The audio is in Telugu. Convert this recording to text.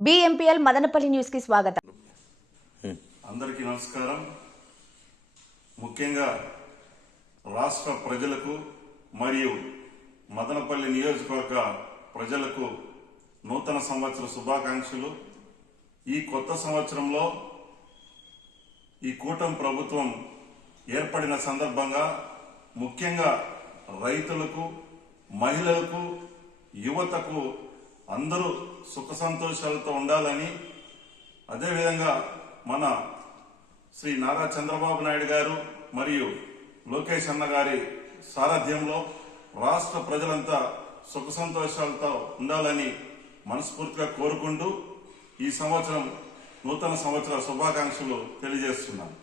బిఎంపీఎల్ మదనపల్లి న్యూస్కి స్వాగతం. అందరికీ నమస్కారం. ముఖ్యంగా రాష్ట్ర ప్రజలకు మరియు మదనపల్లి నియోజకవర్గ ప్రజలకు నూతన సంవత్సర శుభాకాంక్షలు. ఈ కొత్త సంవత్సరంలో ఈ కూటమి ప్రభుత్వం ఏర్పడిన సందర్భంగా ముఖ్యంగా రైతులకు మహిళలకు యువతకు అందరూ సుఖ సంతోషాలతో ఉండాలని అదేవిధంగా మన శ్రీ నారా చంద్రబాబు నాయుడు గారు మరియు లోకేష్ అన్న గారి సారథ్యంలో రాష్ట్ర ప్రజలంతా సుఖ సంతోషాలతో ఉండాలని మనస్ఫూర్తిగా కోరుకుంటూ ఈ సంవత్సరం నూతన సంవత్సర శుభాకాంక్షలు తెలియజేస్తున్నాను.